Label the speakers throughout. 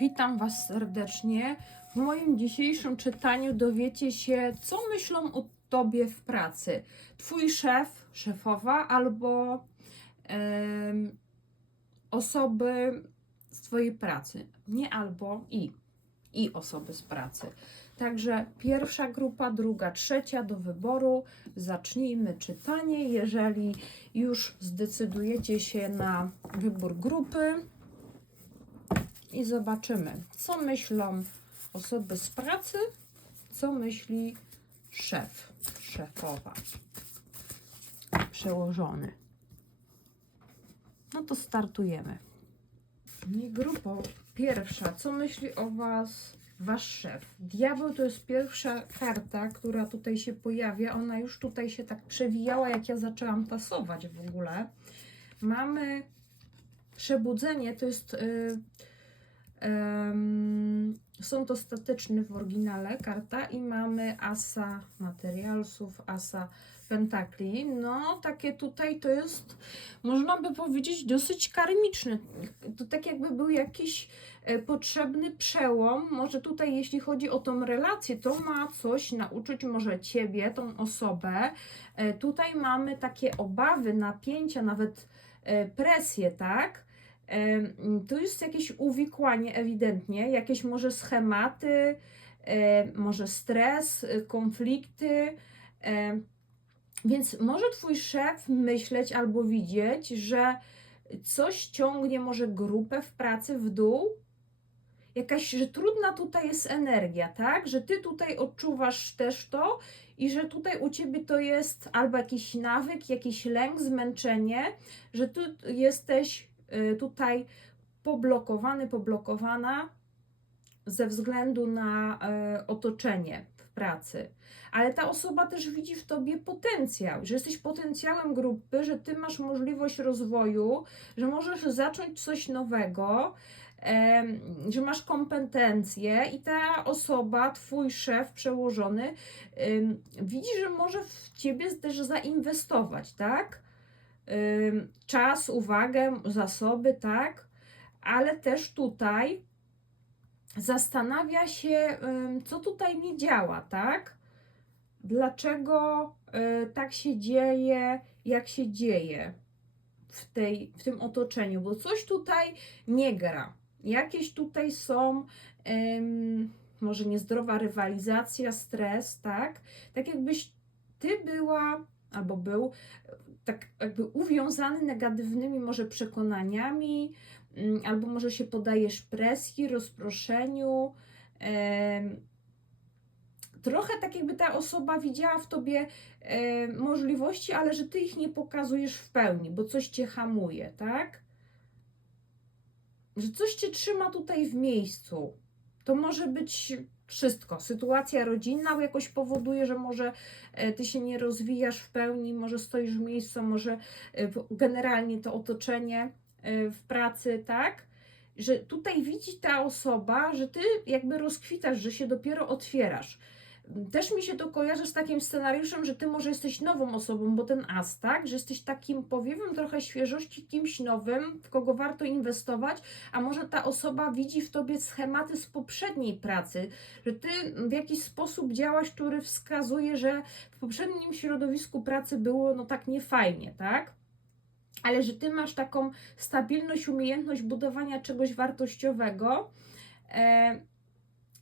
Speaker 1: Witam Was serdecznie. W moim dzisiejszym czytaniu dowiecie się, co myślą o Tobie w pracy. Twój szef, szefowa albo em, osoby z Twojej pracy. Nie albo i. I osoby z pracy. Także pierwsza grupa, druga, trzecia do wyboru. Zacznijmy czytanie. Jeżeli już zdecydujecie się na wybór grupy, i zobaczymy, co myślą osoby z pracy, co myśli szef, szefowa, przełożony. No to startujemy. Nie grupo pierwsza, co myśli o Was Wasz szef? Diabeł to jest pierwsza karta, która tutaj się pojawia. Ona już tutaj się tak przewijała, jak ja zaczęłam tasować w ogóle. Mamy przebudzenie, to jest. Yy, są to statyczne w oryginale karta i mamy asa materialsów, asa pentakli. No, takie tutaj to jest, można by powiedzieć, dosyć karmiczne. To tak jakby był jakiś e, potrzebny przełom. Może tutaj, jeśli chodzi o tą relację, to ma coś nauczyć może ciebie, tą osobę. E, Tutaj mamy takie obawy, napięcia, nawet e, presję, tak? Tu jest jakieś uwikłanie ewidentnie, jakieś może schematy, e, może stres, e, konflikty. e, Więc może twój szef myśleć albo widzieć, że coś ciągnie może grupę w pracy w dół. Jakaś, że trudna tutaj jest energia, tak? Że ty tutaj odczuwasz też to i że tutaj u ciebie to jest albo jakiś nawyk, jakiś lęk, zmęczenie, że tu jesteś tutaj poblokowany, poblokowana ze względu na y, otoczenie w pracy. Ale ta osoba też widzi w tobie potencjał, że jesteś potencjałem grupy, że ty masz możliwość rozwoju, że możesz zacząć coś nowego, że masz kompetencje i ta osoba, twój szef przełożony, widzi, że może w ciebie też zainwestować, tak? Czas, uwagę, zasoby, tak? Ale też tutaj zastanawia się, co tutaj nie działa, tak? Dlaczego y, tak się dzieje, jak się dzieje w, tej, w tym otoczeniu, bo coś tutaj nie gra. Jakieś tutaj są, ym, może niezdrowa rywalizacja, stres, tak? Tak jakbyś ty była albo był tak jakby uwiązany negatywnymi może przekonaniami, mm, albo może się podajesz presji, rozproszeniu. Trochę tak jakby ta osoba widziała w tobie możliwości, ale że ty ich nie pokazujesz w pełni, bo coś cię hamuje, tak? Że coś cię trzyma tutaj w miejscu. To może być wszystko. Sytuacja rodzinna jakoś powoduje, że może e, ty się nie rozwijasz w pełni, może stoisz w miejscu, może e, generalnie to otoczenie e, w pracy, tak? Że tutaj widzi ta osoba, że ty jakby rozkwitasz, że się dopiero otwierasz. Też mi się to kojarzy z takim scenariuszem, że ty może jesteś nową osobą, bo ten as, tak? Że jesteś takim powiewem trochę świeżości, kimś nowym, w kogo warto inwestować, a może ta osoba widzi w tobie schematy z poprzedniej pracy, że ty w jakiś sposób działasz, który wskazuje, że w poprzednim środowisku pracy było no tak niefajnie, tak? Ale że ty masz taką stabilność, umiejętność budowania czegoś wartościowego. E,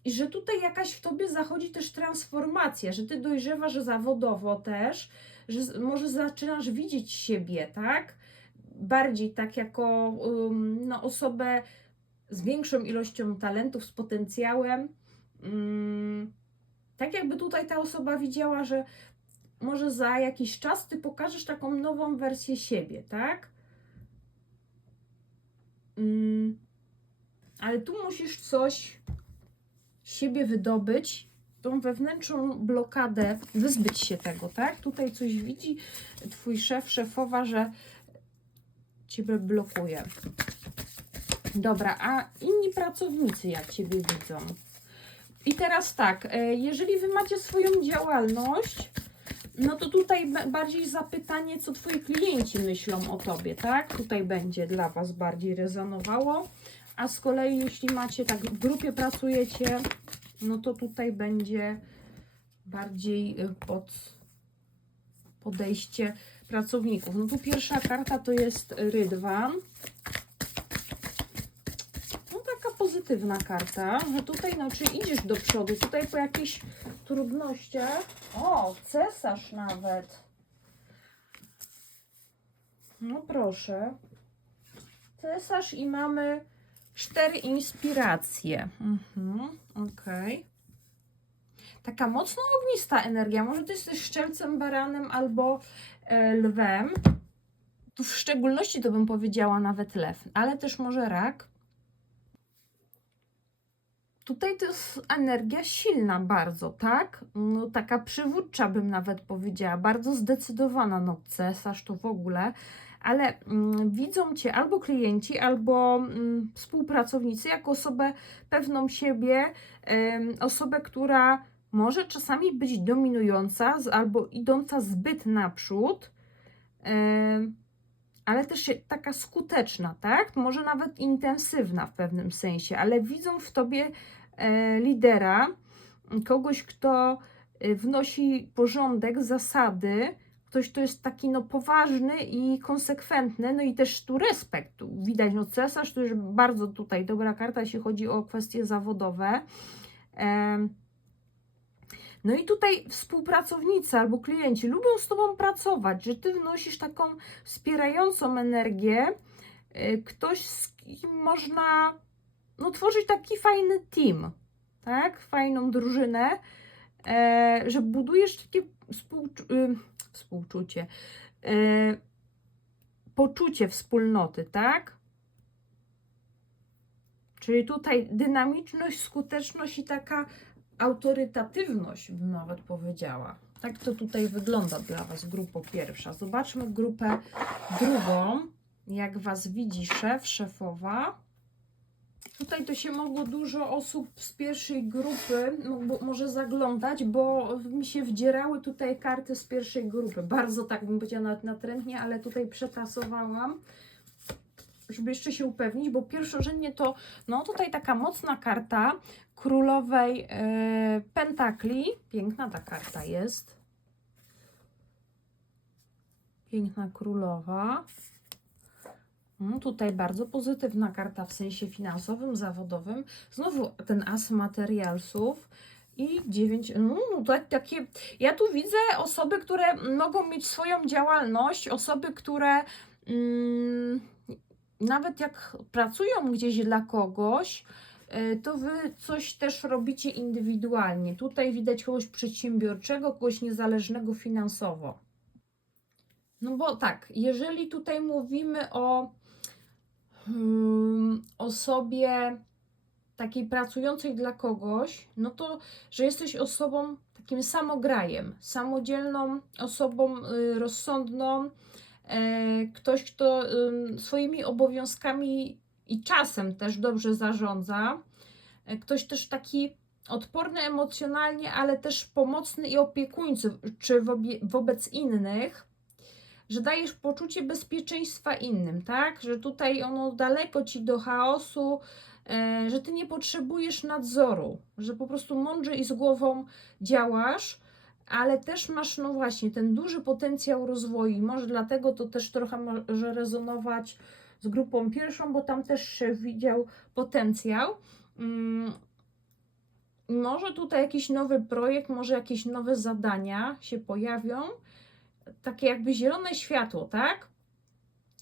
Speaker 1: i że tutaj jakaś w tobie zachodzi też transformacja, że ty dojrzewasz zawodowo też, że może zaczynasz widzieć siebie, tak? Bardziej tak jako um, no, osobę z większą ilością talentów, z potencjałem. Mm, tak jakby tutaj ta osoba widziała, że może za jakiś czas ty pokażesz taką nową wersję siebie, tak? Mm, ale tu musisz coś siebie wydobyć, tą wewnętrzną blokadę, wyzbyć się tego, tak? Tutaj coś widzi twój szef, szefowa, że ciebie blokuje. Dobra, a inni pracownicy jak ciebie widzą? I teraz tak, e, jeżeli wy macie swoją działalność, no to tutaj ba- bardziej zapytanie, co twoi klienci myślą o tobie, tak? Tutaj będzie dla was bardziej rezonowało. A z kolei jeśli macie tak w grupie pracujecie, no to tutaj będzie bardziej y, pod podejście pracowników. No tu pierwsza karta to jest Rydwan. No taka pozytywna karta, że tutaj no czy idziesz do przodu, tutaj po jakichś trudnościach. O, cesarz nawet. No proszę. Cesarz i mamy cztery inspiracje. Mhm, okej. Taka mocno ognista energia. Może ty jesteś szczelcem, baranem albo e, lwem. Tu w szczególności to bym powiedziała nawet lew, ale też może rak. Tutaj to jest energia silna bardzo, tak? No taka przywódcza bym nawet powiedziała, bardzo zdecydowana, no cesarz to w ogóle, ale mm, widzą Cię albo klienci, albo mm, współpracownicy jako osobę pewną siebie, osobę, która może czasami być dominująca albo idąca zbyt naprzód, em, ale też taka skuteczna, tak? Może nawet intensywna w pewnym sensie, ale widzą w tobie e, lidera, kogoś, kto e, wnosi porządek, zasady, ktoś, kto jest taki no, poważny i konsekwentny, no i też tu respekt. Tu widać, no cesarz to już bardzo tutaj dobra karta, jeśli chodzi o kwestie zawodowe. No i tutaj współpracownicy albo klienci lubią z Tobą pracować, że Ty wnosisz taką wspierającą energię, y, ktoś z kim można no, tworzyć taki fajny team, tak? Fajną drużynę, e, że budujesz takie współczu- y, współczucie, e, poczucie wspólnoty, tak? Czyli tutaj dynamiczność, skuteczność i taka autorytatywność, bym nawet powiedziała. Tak to tutaj wygląda dla Was, grupa pierwsza. Zobaczmy grupę drugą. Jak Was widzi szef, szefowa. Tutaj to się mogło dużo osób z pierwszej grupy może zaglądać, bo mi się wdzierały tutaj karty z pierwszej grupy. Bardzo tak bym powiedziała nawet natrętnie, ale tutaj przetasowałam, żeby jeszcze się upewnić, bo pierwszorzędnie to no tutaj taka mocna karta królowej e, pentakli. Piękna ta karta jest. Piękna królowa. Mm, Tutaj bardzo pozytywna karta w sensie finansowym, zawodowym. Znowu ten as materialsów i 9. No, no to takie. Ja tu widzę osoby, które mogą mieć swoją działalność, osoby, które mm, nawet jak pracują gdzieś dla kogoś, y, to wy coś też robicie indywidualnie. Tutaj widać kogoś przedsiębiorczego, kogoś niezależnego finansowo. No bo tak, jeżeli tutaj mówimy o hmm, osobie takiej pracującej dla kogoś, no to, że jesteś osobą takim samograjem, samodzielną osobą y, rozsądną, e, ktoś, kto swoimi obowiązkami i czasem też dobrze zarządza, e, ktoś też taki odporny emocjonalnie, ale też pomocny i opiekuńczy czy wobec innych, że dajesz poczucie bezpieczeństwa innym, tak? Że tutaj ono daleko ci do chaosu, e, że ty nie potrzebujesz nadzoru, że po prostu mądrze i z głową działasz, ale też masz, no właśnie, ten duży potencjał rozwoju. Może dlatego to też trochę może rezonować z grupą pierwszą, bo tam też się widział potencjał. Mm, Może tutaj jakiś nowy projekt, może jakieś nowe zadania się pojawią takie jakby zielone światło, tak?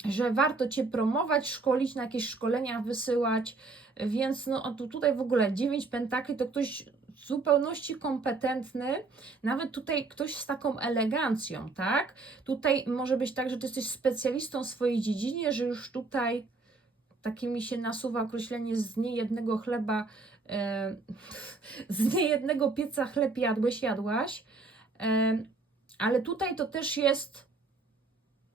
Speaker 1: Że warto Cię promować, szkolić, na jakieś szkolenia wysyłać, więc no a tu tutaj w ogóle 9 pentakli to ktoś w zupełności kompetentny, nawet tutaj ktoś z taką elegancją, tak? Tutaj może być tak, że Ty jesteś specjalistą w swojej dziedzinie, że już tutaj takie mi się nasuwa określenie z niejednego chleba, e, z niejednego pieca chleb jadłeś, jadłaś, e, ale tutaj to też jest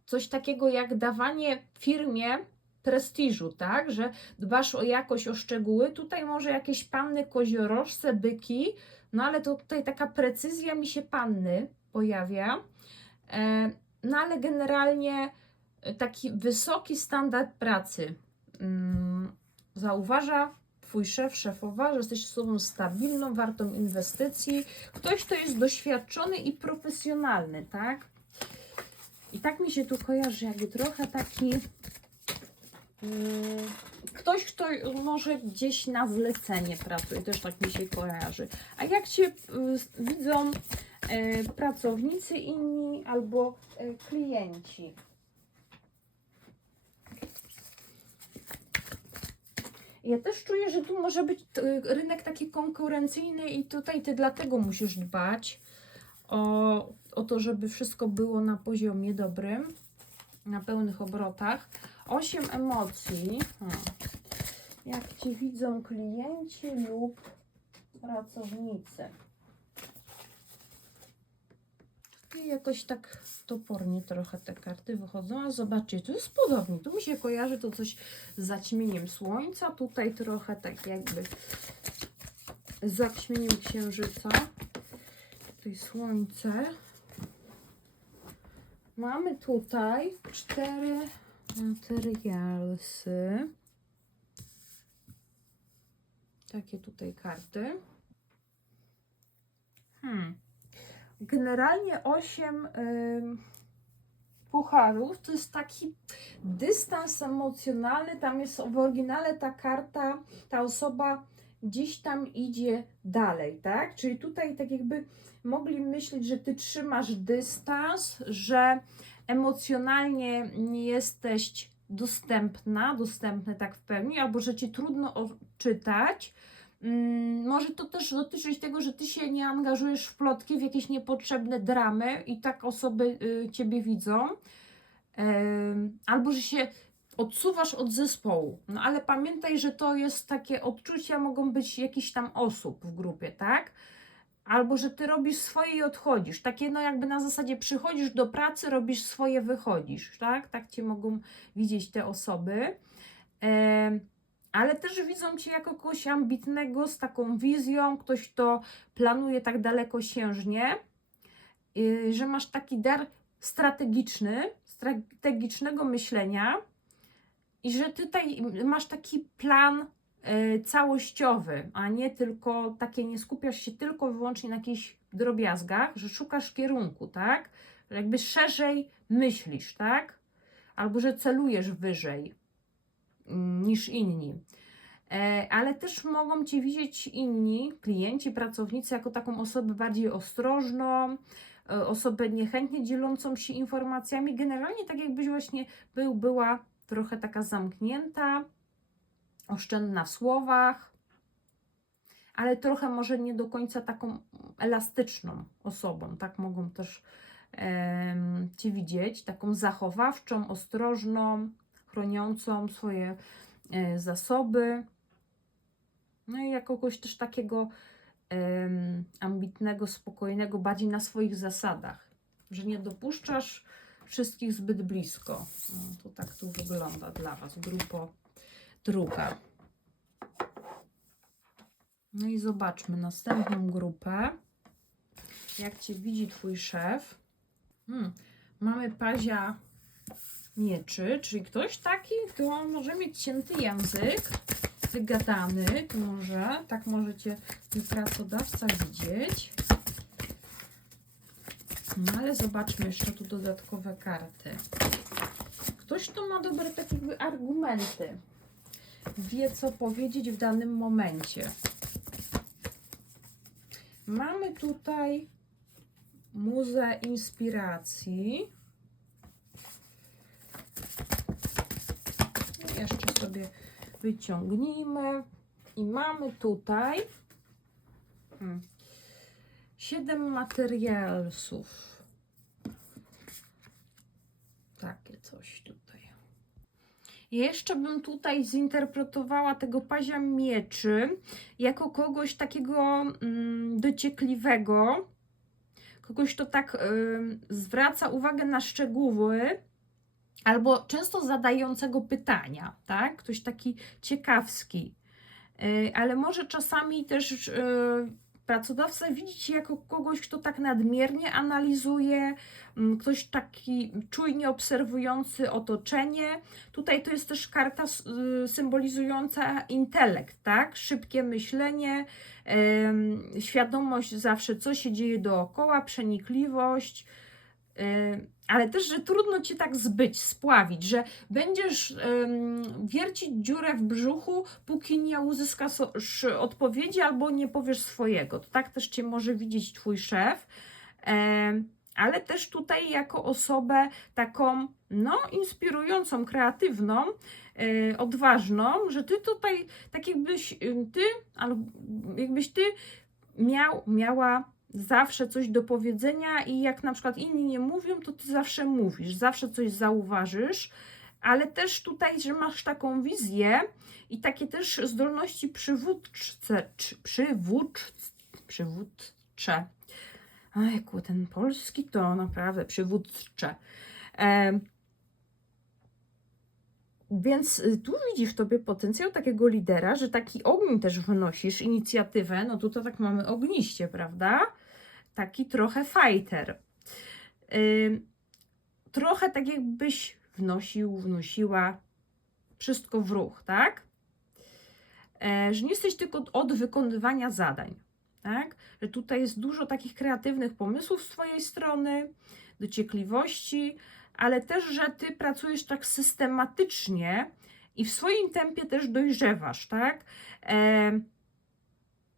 Speaker 1: coś takiego jak dawanie firmie prestiżu, tak? Że dbasz o jakość, o szczegóły. Tutaj może jakieś panny koziorożce, byki, no ale to tutaj taka precyzja mi się panny pojawia. E, No ale generalnie e, taki wysoki standard pracy. Mm, zauważa Twój szef, szefowa, że jesteś osobą stabilną, wartą inwestycji. Ktoś, kto jest doświadczony i profesjonalny, tak? I tak mi się tu kojarzy, jakby trochę taki. Yy, ktoś, kto może gdzieś na zlecenie pracuje, też tak mi się kojarzy. A jak Cię y, widzą y, pracownicy inni albo y, klienci? Ja też czuję, że tu może być rynek taki konkurencyjny i tutaj ty dlatego musisz dbać o, o to, żeby wszystko było na poziomie dobrym, na pełnych obrotach. Osiem emocji. Hmm. Jak Cię widzą klienci lub pracownicy. I jakoś tak topornie trochę te karty wychodzą, a zobaczcie, tu jest podobnie. Tu mi się kojarzy to coś z zaćmieniem słońca, tutaj trochę tak jakby z zaćmieniem księżyca. Tutaj słońce. Mamy tutaj cztery materialsy. Takie tutaj karty. Hmm. Generalnie 8 pucharów to jest taki dystans emocjonalny. Tam jest w oryginale ta karta, ta osoba gdzieś tam idzie dalej, tak? Czyli tutaj tak jakby mogli myśleć, że ty trzymasz dystans, że emocjonalnie nie jesteś dostępna, dostępny tak w pełni, albo że ci trudno odczytać. Mm, może to też dotyczyć tego, że ty się nie angażujesz w plotki, w jakieś niepotrzebne dramy i tak osoby y, ciebie widzą. Albo że się odsuwasz od zespołu. No ale pamiętaj, że to jest takie odczucia, mogą być jakichś tam osób w grupie, tak? Albo że ty robisz swoje i odchodzisz. Takie, no jakby na zasadzie przychodzisz do pracy, robisz swoje, wychodzisz, tak? Tak cię mogą widzieć te osoby. Em, ale też widzą cię jako kogoś ambitnego, z taką wizją, ktoś, kto planuje tak dalekosiężnie, yy, że masz taki dar strategiczny, strategicznego myślenia i że tutaj masz taki plan y, całościowy, a nie tylko takie, nie skupiasz się tylko wyłącznie na jakichś drobiazgach, że szukasz kierunku, tak? Jakby szerzej myślisz, tak? Albo że celujesz wyżej niż inni. E, Ale też mogą Cię widzieć inni klienci, pracownicy jako taką osobę bardziej ostrożną, e, osobę niechętnie dzielącą się informacjami. Generalnie tak jakbyś właśnie był, była trochę taka zamknięta, oszczędna w słowach, ale trochę może nie do końca taką elastyczną osobą. Tak mogą też em, Cię widzieć, taką zachowawczą, ostrożną, chroniącą swoje e, zasoby. No i jako kogoś też takiego em, ambitnego, spokojnego, bardziej na swoich zasadach, że nie dopuszczasz wszystkich zbyt blisko. No, to tak tu wygląda dla Was, grupo druga. No i zobaczmy następną grupę. Jak Cię widzi Twój szef. Hmm, mamy pazia mieczy, czyli ktoś taki, kto może mieć cięty język, wygadany, to może, tak możecie pracodawca widzieć. No ale zobaczmy jeszcze tu dodatkowe karty. Ktoś, kto ma dobre takie argumenty, wie co powiedzieć w danym momencie. Mamy tutaj muzę inspiracji. Jeszcze sobie wyciągnijmy. I mamy tutaj hmm, siedem materialsów. Takie coś tutaj. Jeszcze bym tutaj zinterpretowała tego pazia mieczy jako kogoś takiego mm, dociekliwego, kogoś, kto tak ym, zwraca uwagę na szczegóły, albo często zadającego pytania, tak? Ktoś taki ciekawski, Yy, ale może czasami też yy, pracodawca widzi cię jako kogoś, kto tak nadmiernie analizuje, mm, ktoś taki czujnie obserwujący otoczenie. Tutaj to jest też karta y, symbolizująca intelekt, tak? Szybkie myślenie, świadomość zawsze, co się dzieje dookoła, przenikliwość. Ale też, że trudno cię tak zbyć, spławić, że będziesz wiercić dziurę w brzuchu, póki nie uzyskasz odpowiedzi albo nie powiesz swojego. To tak też cię może widzieć twój szef. Ale też tutaj jako osobę taką, no, inspirującą, kreatywną, e, odważną, że ty tutaj, tak jakbyś ty, albo jakbyś ty miał, miała zawsze coś do powiedzenia i jak na przykład inni nie mówią, to ty zawsze mówisz, zawsze coś zauważysz, ale też tutaj, że masz taką wizję i takie też zdolności przywódcze, czy- przywódz, przywódcze. Ojku, ten polski to naprawdę przywódcze. E, więc y, tu widzi w tobie potencjał takiego lidera, że taki ogień też wnosisz, inicjatywę. No tutaj tak mamy ogniście, prawda? Taki trochę fighter. Trochę tak jakbyś wnosił, wnosiła wszystko w ruch, tak? E, że nie jesteś tylko od, od wykonywania zadań, tak? Że tutaj jest dużo takich kreatywnych pomysłów z twojej strony, dociekliwości, ale też, że ty pracujesz tak systematycznie i w swoim tempie też dojrzewasz, tak? E,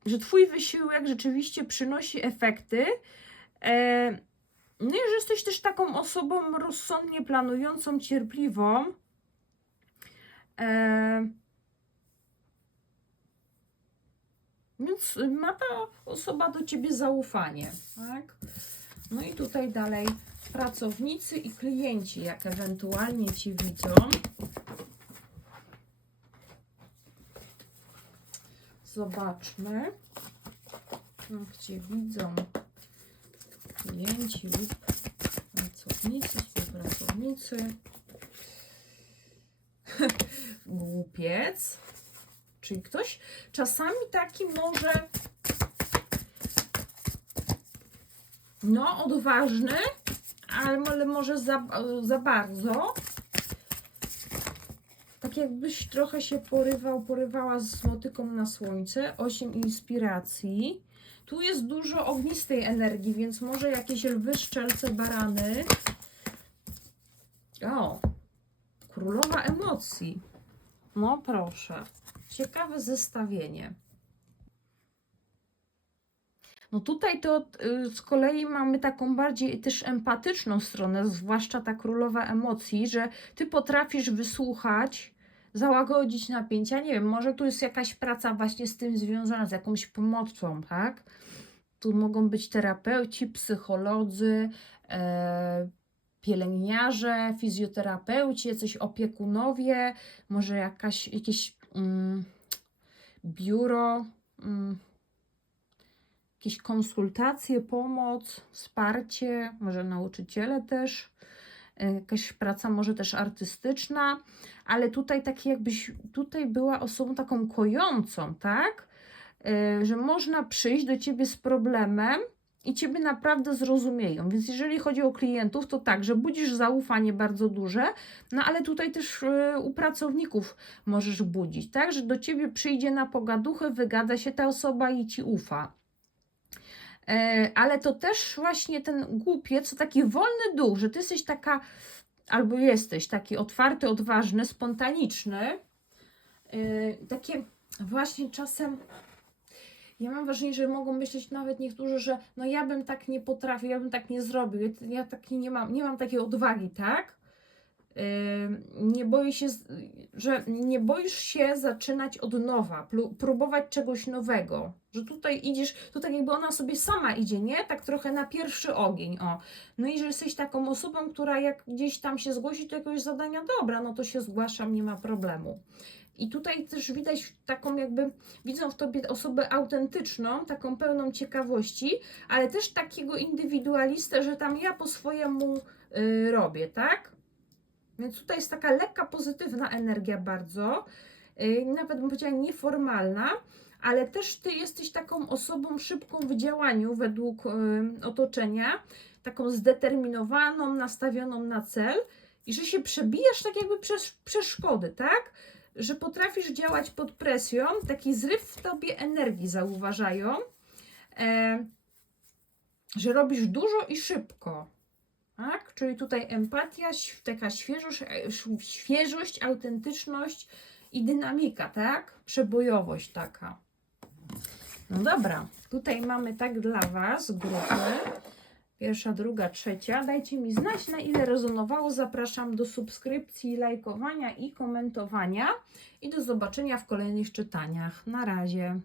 Speaker 1: że twój wysiłek rzeczywiście przynosi efekty. E, no i że jesteś też taką osobą rozsądnie planującą, cierpliwą. E, więc ma ta osoba do ciebie zaufanie, tak? No i tutaj dalej pracownicy i klienci, jak ewentualnie cię widzą. Zobaczmy, jak cię widzą klienci lub pracownicy, współpracownicy. Głupiec. Czyli ktoś czasami taki może no odważny, ale może za, za bardzo. Tak jakbyś trochę się porywał, porywała z motyką na słońce. Osiem inspiracji. Tu jest dużo ognistej energii, więc może jakieś lwy, szczelce, barany. O, królowa emocji. No proszę. Ciekawe zestawienie. No tutaj to y, z kolei mamy taką bardziej też empatyczną stronę, zwłaszcza ta królowa emocji, że ty potrafisz wysłuchać, załagodzić napięcia. Nie wiem, może tu jest jakaś praca właśnie z tym związana, z jakąś pomocą, tak? Tu mogą być terapeuci, psycholodzy, e, pielęgniarze, fizjoterapeuci, jacyś opiekunowie, może jakaś, jakieś mm, biuro. Mm, jakieś konsultacje, pomoc, wsparcie, może nauczyciele też, jakaś praca może też artystyczna, ale tutaj tak jakbyś tutaj była osobą taką kojącą, tak? E, Że można przyjść do ciebie z problemem i ciebie naprawdę zrozumieją. Więc jeżeli chodzi o klientów, to tak, że budzisz zaufanie bardzo duże, no ale tutaj też e, u pracowników możesz budzić, tak? Że do ciebie przyjdzie na pogaduchę, wygada się ta osoba i ci ufa. E, ale to też właśnie ten głupiec, taki wolny duch, że ty jesteś taka, albo jesteś taki otwarty, odważny, spontaniczny. E, takie właśnie czasem. Ja mam wrażenie, że mogą myśleć nawet niektórzy, że no ja bym tak nie potrafił, ja bym tak nie zrobił, ja, ja taki nie mam, nie mam takiej odwagi, tak? Nie boję się, że nie boisz się zaczynać od nowa, próbować czegoś nowego, że tutaj idziesz, to tak jakby ona sobie sama idzie, nie? Tak trochę na pierwszy ogień, o. No i że jesteś taką osobą, która jak gdzieś tam się zgłosi do jakiegoś zadania, dobra, no to się zgłaszam, nie ma problemu. I tutaj też widać taką jakby, widzą w tobie osobę autentyczną, taką pełną ciekawości, ale też takiego indywidualistę, że tam ja po swojemu y, robię, tak? Więc tutaj jest taka lekka, pozytywna energia bardzo, yy, nawet bym powiedziała nieformalna, ale też ty jesteś taką osobą szybką w działaniu według y, otoczenia, taką zdeterminowaną, nastawioną na cel i że się przebijasz tak jakby przez przeszkody, tak? Że potrafisz działać pod presją, taki zryw w tobie energii zauważają, e, że robisz dużo i szybko. Tak? Czyli tutaj empatia, taka świeżość, e, świeżość, autentyczność i dynamika, tak? Przebojowość taka. No dobra, tutaj mamy tak dla Was grupy. Pierwsza, druga, trzecia. Dajcie mi znać, na ile rezonowało. Zapraszam do subskrypcji, lajkowania i komentowania. I do zobaczenia w kolejnych czytaniach. Na razie.